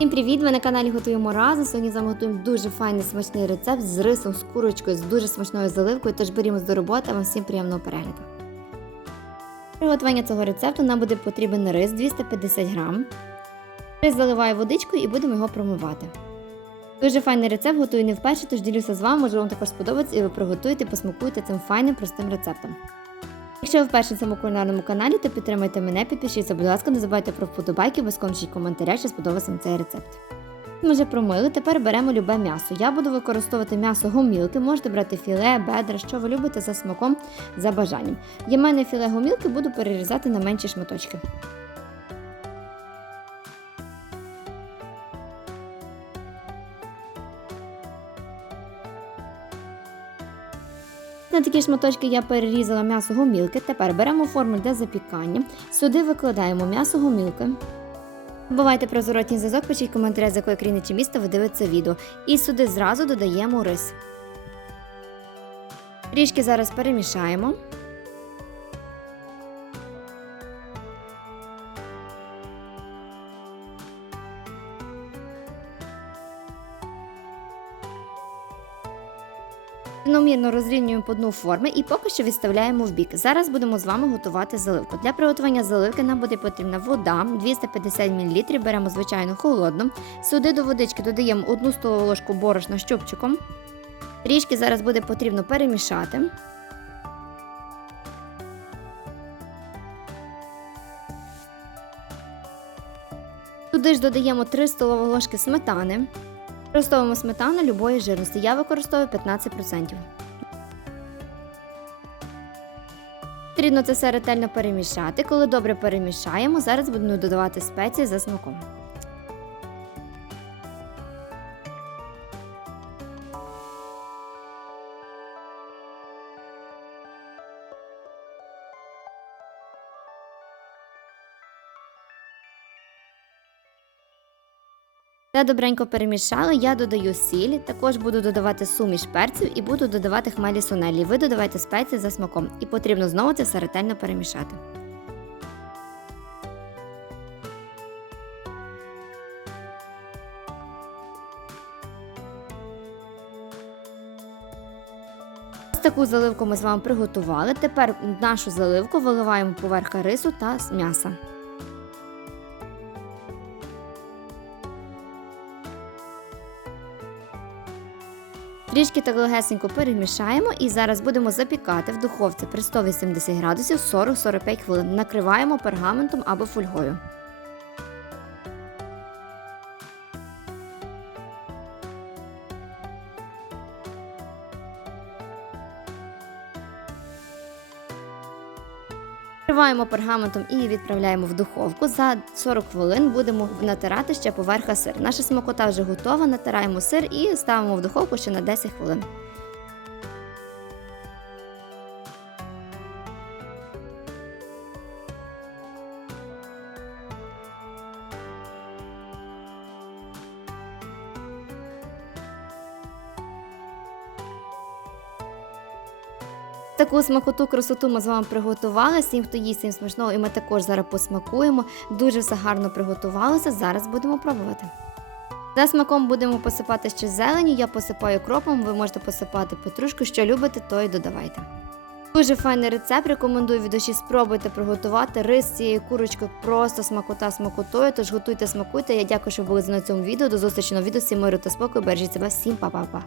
Всім привіт! Ви на каналі готуємо разом. Сьогодні з готуємо дуже файний смачний рецепт з рисом, з курочкою, з дуже смачною заливкою. Тож берімось до роботи, вам всім приємного перегляду. Приготування цього рецепту нам буде потрібен рис 250 грам. Рис заливаю водичкою і будемо його промивати. Дуже файний рецепт готую не вперше, тож ділюся з вами, може вам також сподобається і ви приготуєте, посмакуєте цим файним простим рецептом. Якщо ви вперше в цьому кулінарному каналі, то підтримайте мене, підпишіться, будь ласка, не забувайте про вподобайки, без комчіть коментаря, що сподобався вам цей рецепт. Ми вже промили, тепер беремо любе м'ясо. Я буду використовувати м'ясо гомілки, можете брати філе, бедра, що ви любите за смаком, за бажанням. Я мене філе гомілки буду перерізати на менші шматочки. На такі шматочки я перерізала м'ясо гомілки. Тепер беремо форму для запікання. Сюди викладаємо м'ясо гомілки. Бувайте про зворотній зв'язок, пишіть коментарі, з якої країни чи міста ви дивитеся відео. І сюди зразу додаємо рис. Ріжки зараз перемішаємо. Рівномірно розрівнюємо по дну форми і поки що відставляємо в бік. Зараз будемо з вами готувати заливку. Для приготування заливки нам буде потрібна вода 250 мл, беремо звичайно холодну. Сюди до водички додаємо 1 столову ложку борошна щупчиком. Трішки зараз буде потрібно перемішати. Туди ж додаємо 3 столові ложки сметани. Використовуємо сметану любої жирності. Я використовую 15%. Потрібно це все ретельно перемішати. Коли добре перемішаємо, зараз будемо додавати спеції за смаком. Все добренько перемішали, я додаю сіль, також буду додавати суміш перців і буду додавати хмелі сунелі. Ви додавайте спеції за смаком і потрібно знову це все ретельно перемішати. Ось таку заливку ми з вами приготували. Тепер нашу заливку виливаємо поверх рису та м'яса. Трішки так легесенько перемішаємо і зараз будемо запікати в духовці при 180 градусів 40-45 хвилин. Накриваємо пергаментом або фольгою. Накриваємо пергаментом і відправляємо в духовку. За 40 хвилин будемо натирати ще поверха сир. Наша смакота вже готова. Натираємо сир і ставимо в духовку ще на 10 хвилин. Таку смакоту красоту ми з вами приготували. Всім, хто їсть всім смачного, і ми також зараз посмакуємо. Дуже все гарно приготувалося. Зараз будемо пробувати. За смаком будемо посипати ще зеленю. Я посипаю кропом, ви можете посипати петрушку, що любите, то й додавайте. Дуже файний рецепт, рекомендую від душі спробуйте приготувати рис з цією курочкою, просто смакота смакотою. Тож готуйте, смакуйте. Я дякую, що були на цьому відео. До зустрічі на відео. Всім миру та спокою. Бережіть себе, всім па-па-па.